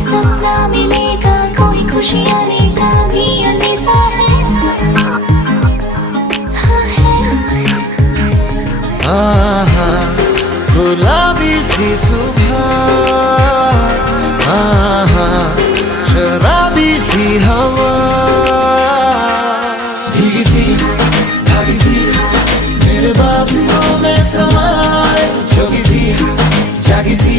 सपना मिलेगा, कोई खुशी आने का भी अंदेशा है। हाँ है। आहा, गुलाबी सी सुबह, आहा, शराबी सी हवा, भीगी सी भागी सी मेरे बाजुओं में समाए, जोगी सी जागी सी